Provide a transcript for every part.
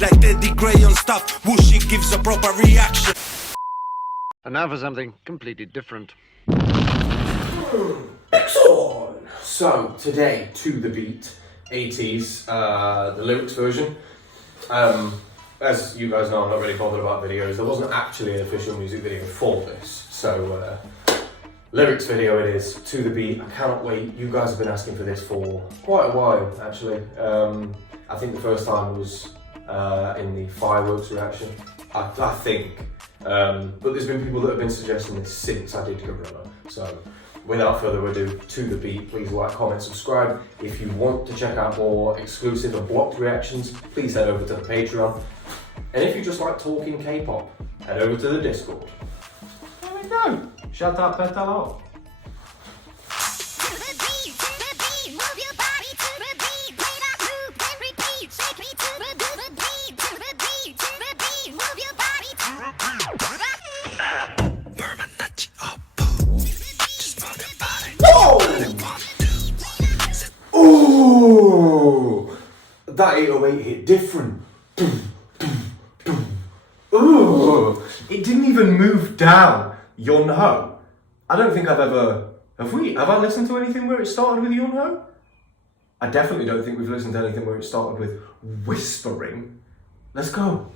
Like TeddyGrey on stuff, Whooshy gives a proper reaction. And now for something completely different. Excellent! So, today, To The Beat, ATEEZ, the lyrics version. As you guys know, I'm not really bothered about videos. There wasn't actually an official music video for this. So, lyrics video it is, To The Beat. I cannot wait. You guys have been asking for this for quite a while, actually. I think the first time was in the fireworks reaction, I think. But there's been people that have been suggesting this since I did Gorilla. So without further ado, To The Beat, please like, comment, subscribe. If you want to check out more exclusive and blocked reactions, please head over to the Patreon. And if you just like talking K-pop, head over to the Discord. There we go. Shout out Petalo. Ooh, that 808 hit different. Ooh, it didn't even move down. Yun Ho. I don't think I've ever. Have I listened to anything where it started with Yun Ho? I definitely don't think we've listened to anything where it started with whispering. Let's go.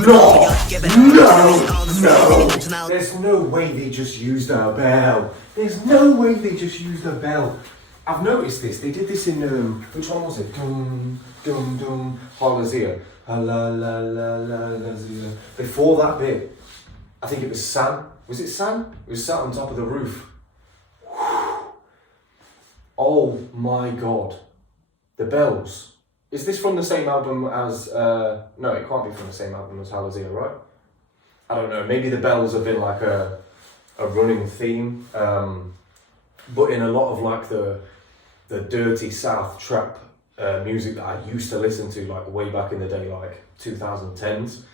No! There's no way they just used a bell. There's no way they just used a bell. I've noticed this. They did this in, which one was it? Dum, dum, dum, Halazia. La la la la la. Before that bit, I think it was San. Was it San? It was sat on top of the roof. Oh my god. The bells. Is this from the same album as, no, it can't be from the same album as Halazia, right? I don't know, maybe the bells have been like a running theme, but in a lot of like the dirty South trap music that I used to listen to like way back in the day, like 2010s,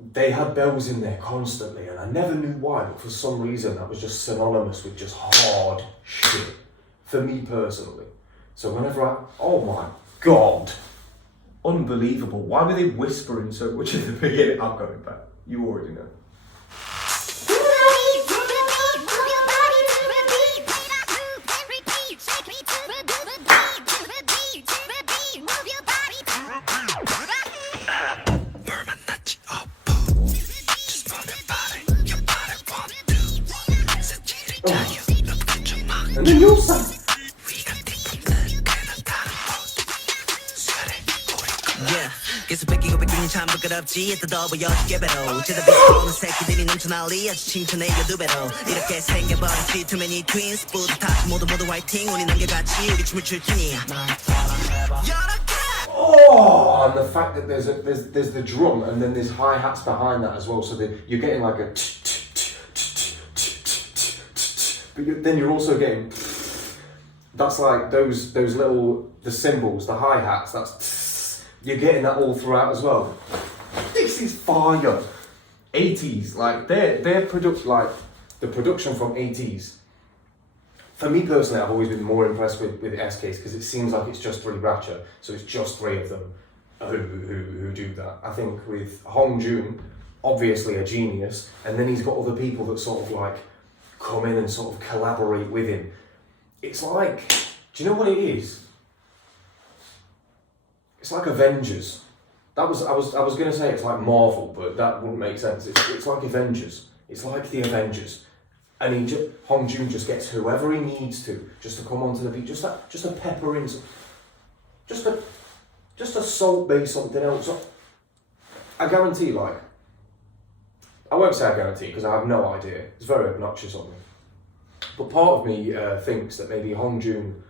they had bells in there constantly and I never knew why, but for some reason that was just synonymous with just hard shit, for me personally. So whenever oh my god, unbelievable. Why were they whispering so much at the beginning? I'm going back. You already know. And then you'll say. 계속 뺏기고 뺏기는 참 부끄럽지 더 보여줄게 배로 제대로 비슷한 새끼들이 넘쳐나리 아주 칭찬해 두 배로 이렇게 생겨버렸지 too many twins 뿌듯하고 모두 화이팅 우리 남겨같이 우리 춤을 출 테니 Oh, and the fact that there's the drum and then there's hi-hats behind that as well, so that you're getting like a but then you're also getting that's like those little the cymbals, the hi-hats, that's you're getting that all throughout as well. This is fire. ATEEZ, like their product, like the production from ATEEZ. For me personally, I've always been more impressed with SKs because it seems like it's just 3 Ratcha, so it's just 3 of them who do that. I think with Hongjun, obviously a genius, and then he's got other people that sort of like come in and sort of collaborate with him. It's like, do you know what it is? It's like Avengers. I was gonna say it's like Marvel, but that wouldn't make sense. It's like Avengers. It's like the Avengers, and Hongjun just gets whoever he needs to just to come onto the beat, just to pepper in, just a salt base something else. I guarantee, like, I won't say I guarantee because I have no idea. It's very obnoxious of me, but part of me thinks that maybe Hongjun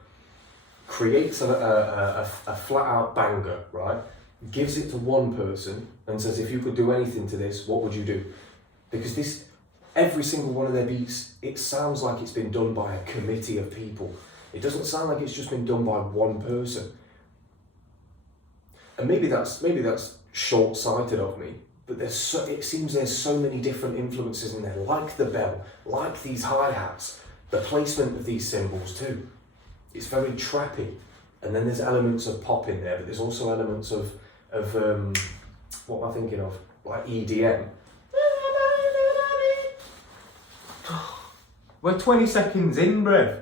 creates a flat out banger, right? gives it to one person and says, if you could do anything to this, what would you do? Because this, every single one of their beats, it sounds like it's been done by a committee of people. It doesn't sound like it's just been done by one person. And maybe that's short-sighted of me, but it seems there's so many different influences in there, like the bell, like these hi-hats, the placement of these cymbals too. It's very trappy. And then there's elements of pop in there, but there's also elements of what am I thinking of? Like EDM. We're 20 seconds in, bruv.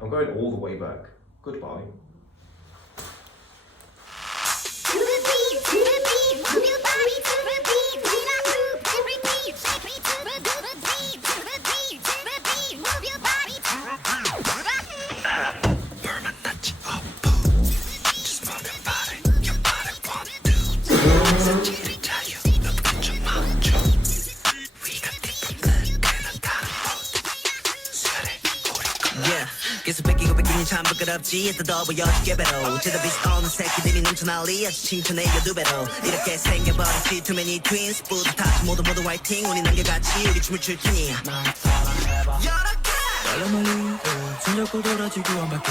I'm going all the way back. Goodbye. 계속 뺏기고 뺏기는 참 부끄럽지 했다 더 보여줄게 배로 제다 비슷한 새끼들이 넘쳐난리 아주 칭찬해 두 배로 이렇게 생겨버렸지 too many twins 뿌듯하지 모두 화이팅 우리 남겨같이 우리 춤을 출 테니 빨라 멀리 손잡고 돌아지고 한 바퀴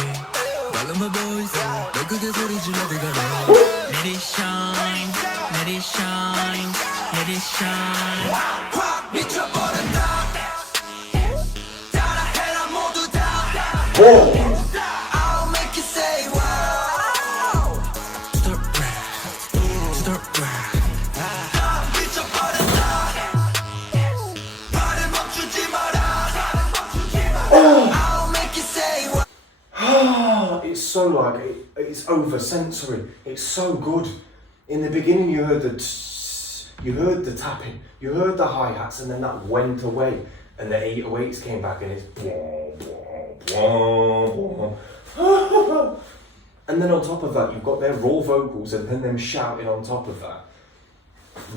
빨라 my boys 너 크게 소리 질러 들어가라 Let it shine Let it shine Let it shine 확 미쳐버렸다 따라해라 모두 다 Oh. I'll make you say wow To the right To the right 확 미쳐버렸다 발을 멈추지 마라 I'll make you say wow It's so like, it's over sensory. It's so good. In the beginning you heard the tapping, you heard the hi-hats, and then that went away. And the 808s came back and it's and then on top of that you've got their raw vocals and then them shouting on top of that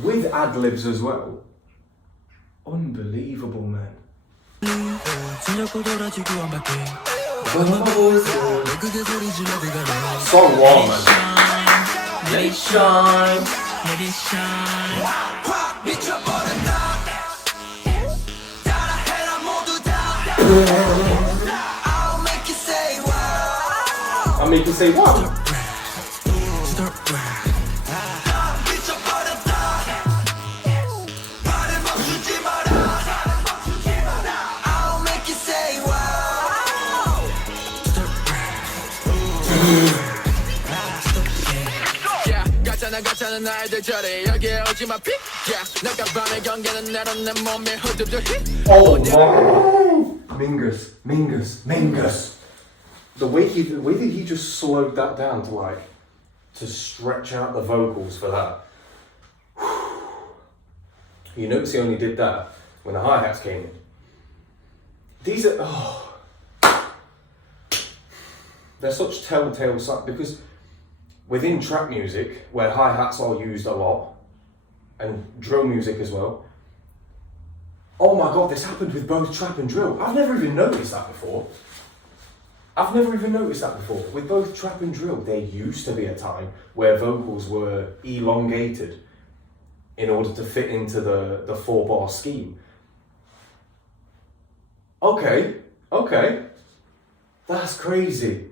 with ad-libs as well. Unbelievable, man. 손잡고 돌아지고 한 바퀴 빨라 my boys 너 크게 소리 질러 들어가라 So warm, man. Let it shine Let it shine 확 미쳐버렸다 따라해라 모두 다 I'll make you say wow I make you say what? To the right 확 미쳐버렸다 발을 멈추지 마라 I'll make you say wow To the right 가짜는 나이들 저래 여기에 오지마 픽 나가방의 경계는 내론 내 몸에 흐드드 힙 Oh my! Mingus. The way that he just slowed that down to stretch out the vocals for that. You notice he only did that when the hi-hats came in. These are they're such telltale signs because within trap music, where hi-hats are used a lot, and drill music as well, oh my god, this happened with both trap and drill. I've never even noticed that before. With both trap and drill, there used to be a time where vocals were elongated in order to fit into the 4-bar scheme. Okay. That's crazy.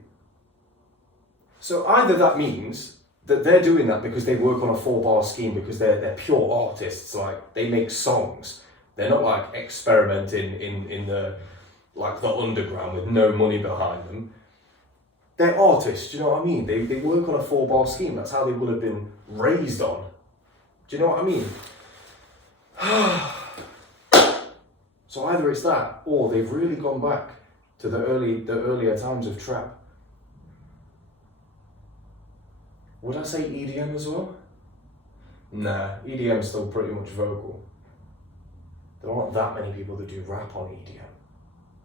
So either that means that they're doing that because they work on a 4-bar scheme because they're pure artists, like they make songs. They're not like experimenting in the underground with no money behind them. They're artists, do you know what I mean? They work on a 4-bar scheme. That's how they would have been raised on. Do you know what I mean? So either it's that, or they've really gone back to the earlier times of trap. Would I say EDM as well? Nah, EDM's still pretty much vocal. There aren't that many people that do rap on EDM.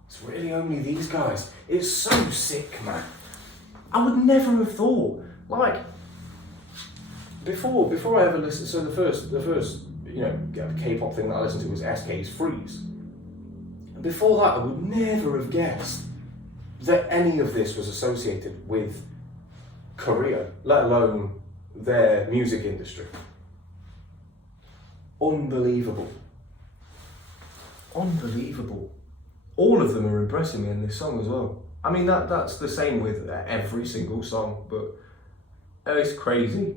It's really only these guys. It's so sick, man. I would never have thought. Like, before I ever listened, so the first K-pop thing that I listened to was SK's Freeze. And before that, I would never have guessed that any of this was associated with Korea, let alone their music industry. Unbelievable. Unbelievable. All of them are impressing me in this song as well. I mean, that's the same with every single song, but it's crazy.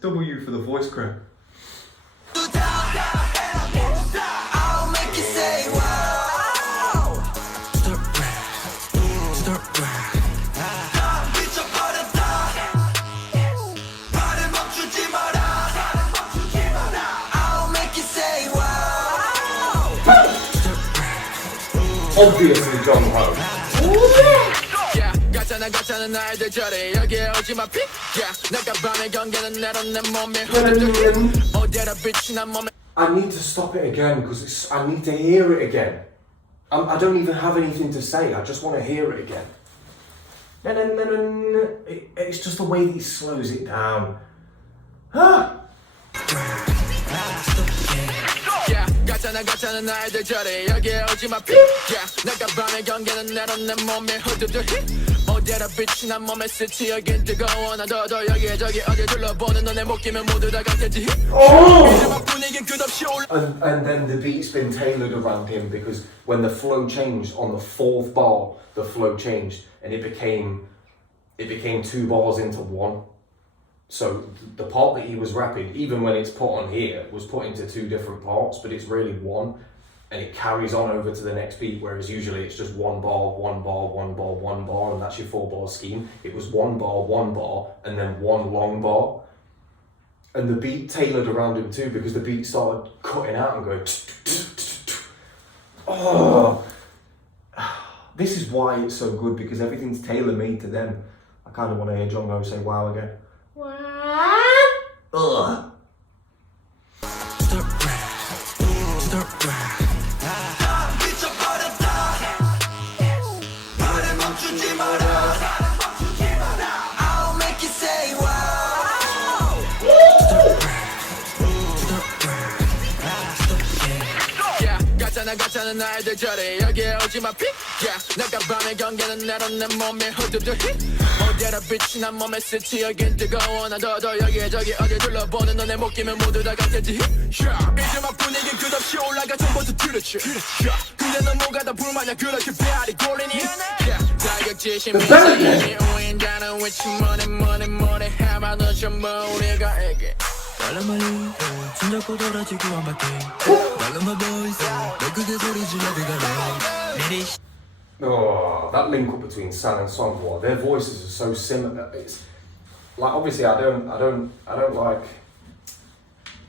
W for the voice crack. Obviously John Ho. I need to stop it again because I need to hear it again. I don't even have anything to say, I just want to hear it again. It's just the way that he slows it down. 가짜는 나이들 저래 여기에 오지 마 내가 밤에 경계는 내론 내 몸에 흐드드 어디에다 빛이 난 몸에 스치 여긴 뜨거워 나 더 여기저기 어디 둘러보는 너네 못 끼면 모두 다 같겠지 분위기 끝없이 올라 And then the beat's been tailored around him because when the flow changed on the fourth bar, the flow changed and it became 2 bars into one. So the part that he was rapping, even when it's put on here, was put into 2 different parts, but it's really one, and it carries on over to the next beat, whereas usually it's just 1 bar, 1 bar, 1 bar, 1 bar, and that's your 4-bar scheme. It was 1 bar, and then 1 long bar. And the beat tailored around him too, because the beat started cutting out and going oh. This is why it's so good, because everything's tailor-made to them. I kind of want to hear John Ho say wow again. Ugh. 가짜는 나이들 저래 여기에 오지 마 내가 밤에 경계는 내론 내 몸에 흐드드 어디에다 빛이 난 몸에 스치 여긴 뜨거워 나 더 여기저기 어디 둘러보는 너네 못 끼면 모두 다 같겠지 이제 막 분위기 끝없이 올라가 전부터 들었지 근데 넌 뭐가 다 불만이야 그렇게 배알이 골리니 자격지심이 우인자는 위치 뭐네 해봐 너 전부 우리가 애게 말로말로 손잡고 돌아지고 한 바퀴 말로만 보이소 너 그게 소리 질러 그가 Oh, that link up between San and Songhwa, their voices are so similar. It's like, obviously I don't like,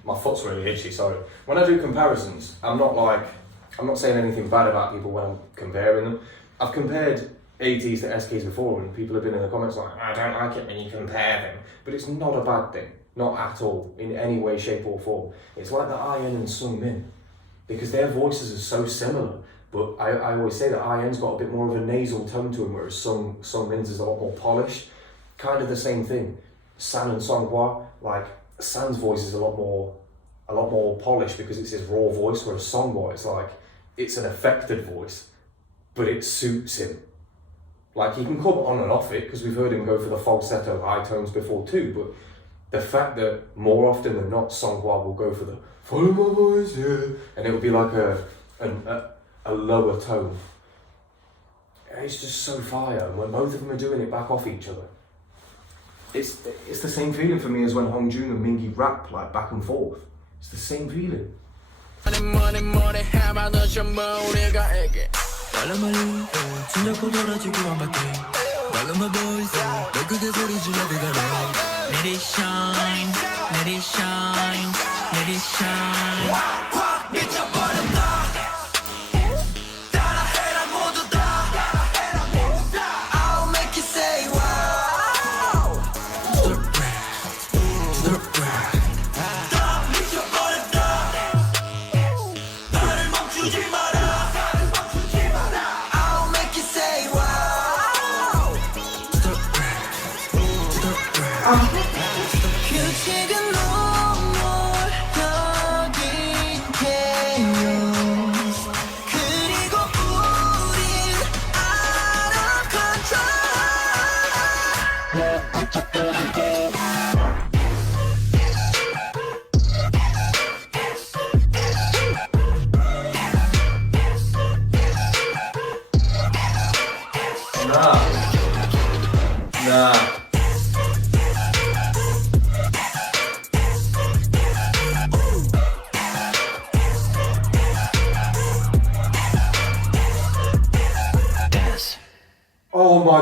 my foot's really itchy, sorry. When I do comparisons, I'm not saying anything bad about people when I'm comparing them. I've compared ATEEZ to SKs before and people have been in the comments like, I don't like it when you compare them. But it's not a bad thing, not at all, in any way, shape or form. It's like the IN and Sungmin, because their voices are so similar. But I always say that IN's got a bit more of a nasal tone to him, whereas Sungmin's is a lot more polished. Kind of the same thing. San and Songhwa, like San's voice is a lot more polished because it's his raw voice, whereas Songhwa, it's an affected voice, but it suits him. Like he can come on and off it because we've heard him go for the falsetto high tones before too. But the fact that more often than not, Songhwa will go for the follow my voice, yeah, and it will be like a lower tone. It's just so fire, and when both of them are doing it back off each other, it's the same feeling for me as when Hongjun and Mingi rap like back and forth. It's the same feeling.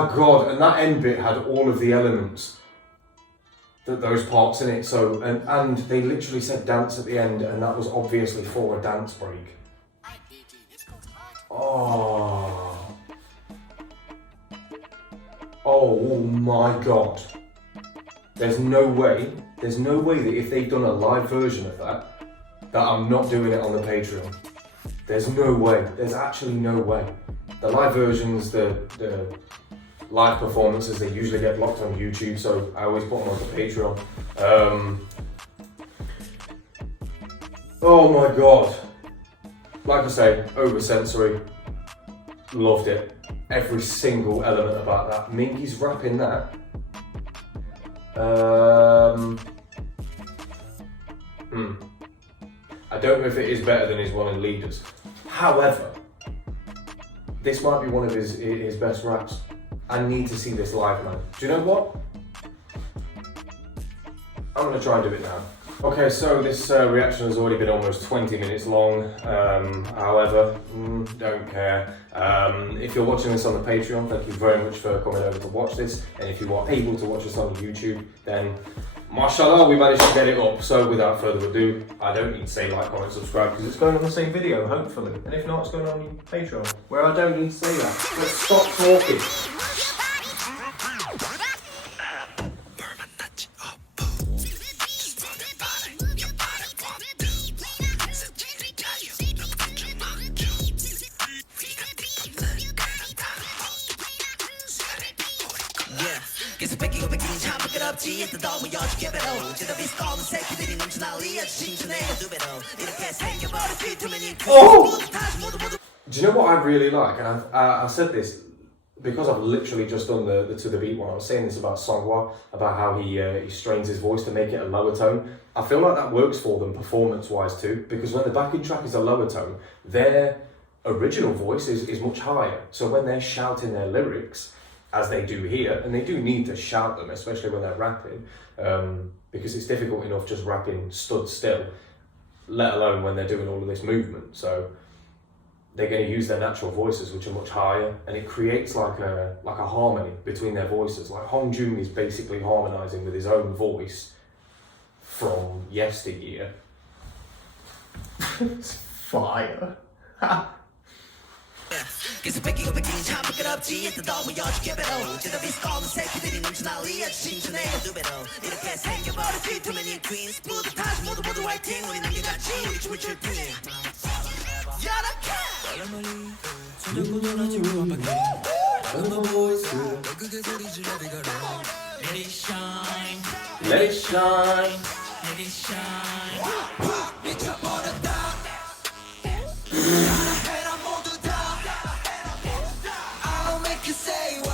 my god, and that end bit had all of the elements, those parts in it, so, and they literally said dance at the end, and that was obviously for a dance break. Oh my god. There's no way that if they've done a live version of that I'm not doing it on the Patreon. There's no way. There's actually no way. The live versions, the live performances, they usually get blocked on YouTube, so I always put them on the Patreon. Oh my god. Like I say, oversensory. Loved it. Every single element about that. Minky's rapping that. I don't know if it is better than his one in Leaders. However, this might be one of his best raps. I need to see this live, man. Do you know what? I'm gonna try and do it now. Okay, so this reaction has already been almost 20 minutes long. However, don't care. If you're watching this on the Patreon, thank you very much for coming over to watch this. And if you are able to watch this on YouTube, then mashallah, we managed to get it up. So without further ado, I don't need to say like, comment, subscribe, because it's going on the same video, hopefully. And if not, it's going on Patreon, where I don't need to say that. Let's stop talking. 계속 뺏기고 뺏기는 참 부끄럽지 했던 너무 여주게 배로 제답이 스컬은 새끼들이 넘쳐난리 아주 칭찬해요 두 배로 이렇게 생겨버렸지 too many Do you know what I really like? And I said this because I've literally just done the to the beat one. I was saying this about Songwa, about how he strains his voice to make it a lower tone. I feel like that works for them performance-wise too, because when the backing track is a lower tone, their original voice is much higher. So when they're shouting their lyrics, as they do here, and they do need to shout them, especially when they're rapping, because it's difficult enough just rapping stood still, let alone when they're doing all of this movement. So they're going to use their natural voices, which are much higher, and it creates like a harmony between their voices. Like Hong Jung is basically harmonizing with his own voice from yesteryear. It's fire. 계속 뺏기고 뺏기는 참 부끄럽지 했던 너무 여주게 배로 제답이 스컬은 새끼들이 넘쳐난리 아주 칭찬해요 두 배로 이렇게 생겨버렸지 too many twins 뿌듯하지 모두 화이팅 우리 남겨같이 우리 춤을 출 팀 빨리 멀리 손잡고 놀아주고 한 바퀴 너 보이스 너 크게 소리 질러 비가로 Let it shine Let it shine. Let it shine 미쳐버렸다 I'll make you say wow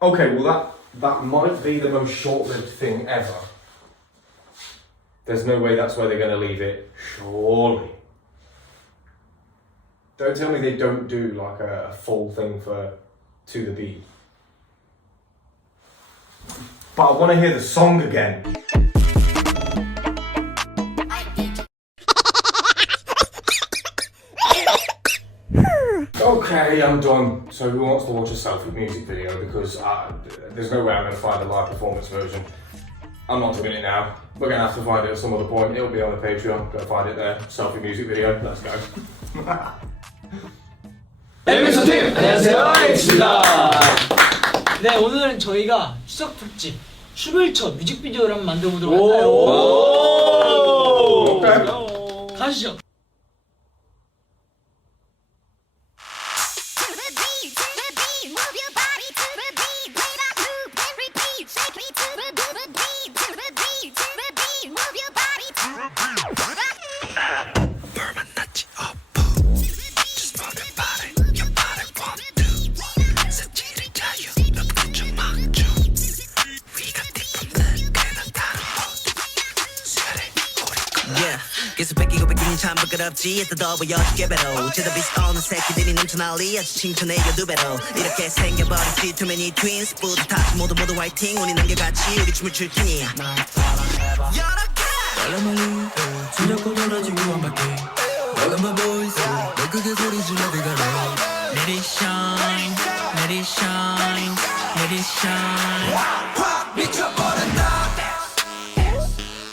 Okay, well that might be the most short-lived thing ever. There's no way that's where they're going to leave it, surely. Don't tell me they don't do like a full thing for To The Beat. But I want to hear the song again. Okay, I'm done. So who wants to watch a selfie music video? Because there's no way I'm going to find a live performance version. I'm not doing it now. We're going to have to find it at some other point. It'll be on the Patreon. Go find it there. Selfie music video. Let's go. 에피소드 팀! 안녕하세요, 에이티즈입니다. 네, 오늘은 저희가 추석 특집 춤을 춰 뮤직비디오를 한번 만들어보도록 할까요? 오케이. 가시죠. 계속 뺏기고 뺏기니 참 부끄럽지 애써 더 보여줄게 배로 제대로 비슷한 새끼들이 넘쳐난리 아주 칭찬해요 두 배로 이렇게 생겨버렸지 too many twins 뿌듯하지 모두 화이팅 우리 남겨같이 우리 춤을 출 테니 빨라 멀리 손잡고 돌아지고 한 바퀴 All my boys 더 크게 소리 질러 들어가라 Let it shine Let it shine Let it shine 확 미쳐버렸다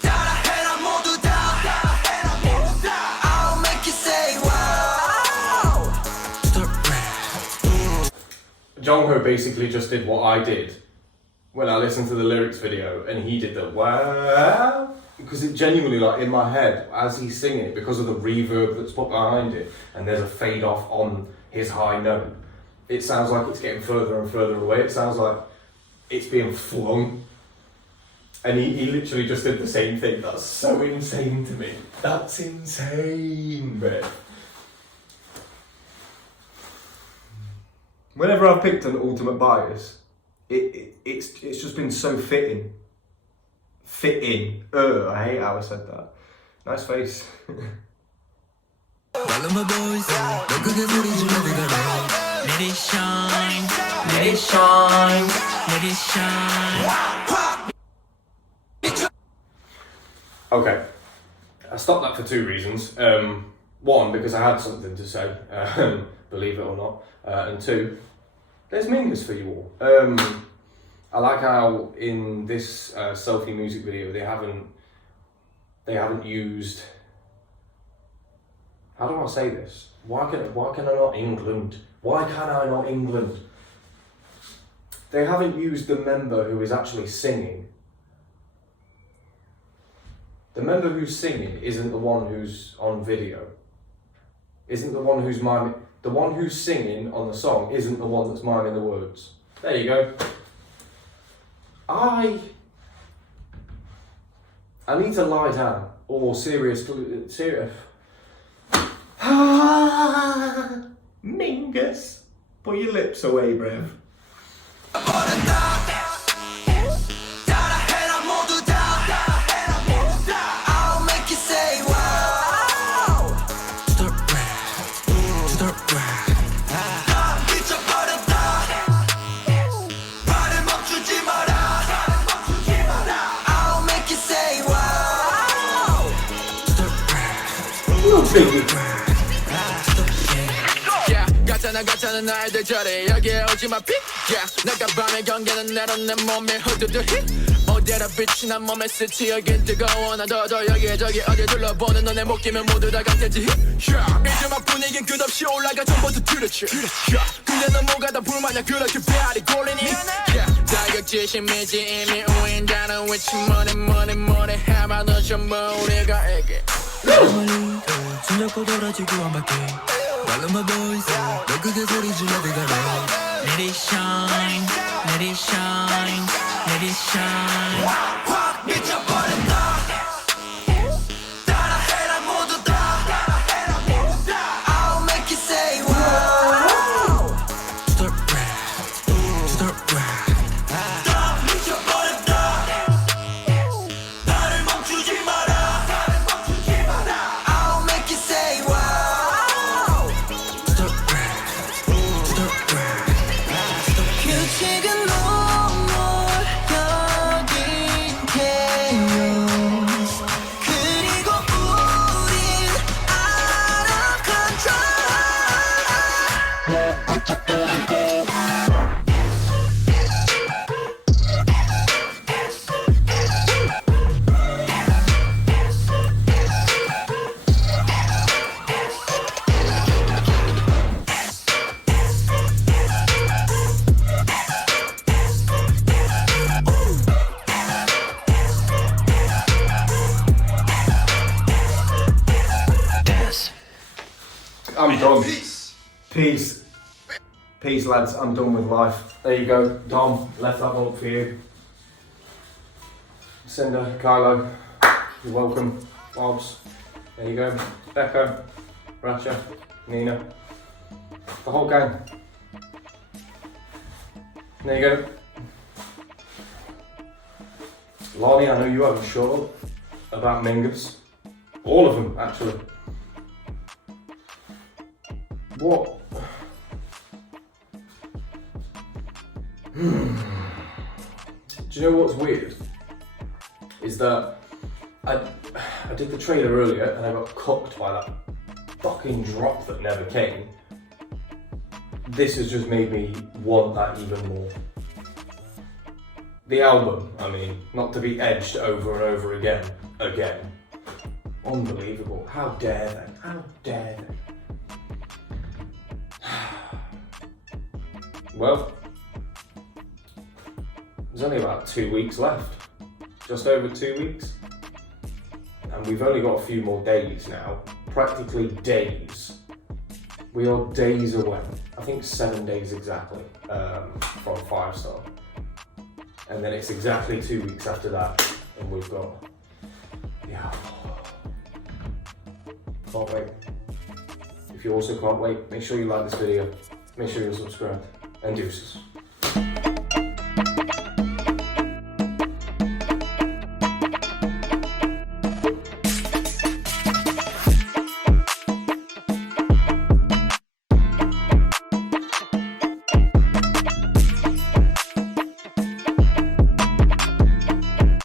따라해라 모두 다 I'll make you say wow Jongho basically just did what I did when I listened to the lyrics video, and he did the wow, because it genuinely, like, in my head as he's singing it, because of the reverb that's put behind it, and there's a fade off on his high note, it sounds like it's getting further and further away. It sounds like it's being flung, and he literally just did the same thing. That's so insane to me. That's insane, man. Whenever I've picked an ultimate bias, it's just been so fitting. Fitting. I hate how I said that. Nice face. All my boys 더 크게 소리 질러 들어가라 Let it shine Let it shine Let it shine Okay. I stopped that for two reasons. One, because I had something to say, believe it or not. And two, there's mingers for you all. I like how in this selfie music video they haven't used. How do I say this? Why can I not England? Why can I not England? They haven't used the member who is actually singing. The member who's singing isn't the one who's on video. Isn't the one who's miming. The one who's singing on the song isn't the one that's miming the words. There you go. I need to lie down. Or serious. Mingus. Put your lips away, bruv. 따라해라 모두 다 I'll make you say wow To the right 미쳐버렸다 발을 멈추지 마라 I'll make you say wow Yeah, 가짜는 날들 저래 여기에 오지마 픽 Yeah, 내가 밤의 경계는 내려 내 몸에 후두두 hit 어디에라 빛이 난 몸에 스치 여긴 뜨거워 나 더더 여기저기 어디 둘러보는 너네 목기면 모두 다 같아지 Yeah, 이제 막 분위기 끝없이 올라가 전부터 들었지 Yeah, 근데 넌 뭐가 다 불만이야 그렇게 배알이 골리니 Yeah, 자격지심이지 이미 우인다는 위치 뭐니 해봐도 전부 우리가 알게 멀리 손잡고 돌아지고 한 바퀴 All of my boys 더 크게 소리 질러 들어가라 Let it shine Let it shine Let it shine 확 미쳐버렸다 따라해라 모두 다 I'll make you say wow To the right 미쳐버렸다 나를 멈추지 마라 I'll make you say wow To the right 규칙은 너무 여긴 chaos 그리고 우린 out of I'm done. Peace. Peace, lads. I'm done with life. There you go. Dom, left that one up for you. Cinder, Kylo, you're welcome. Bobs, there you go. Becca, Ratcha, Nina, the whole gang. There you go. Lonnie, I know you haven't shut up about Mingus. All of them, actually. What? Do you know what's weird? Is that I did the trailer earlier and I got cooked by that fucking drop that never came. This has just made me want that even more. The album, I mean, not to be edged over and over again. Unbelievable. How dare they? How dare they? Well, there's only about 2 weeks left. Just over 2 weeks. And we've only got a few more days now. Practically days. We are days away. I think 7 days exactly from 5-star. And then it's exactly 2 weeks after that. And we've got, yeah. Can't wait. If you also can't wait, make sure you like this video. Make sure you're subscribed. And deuces.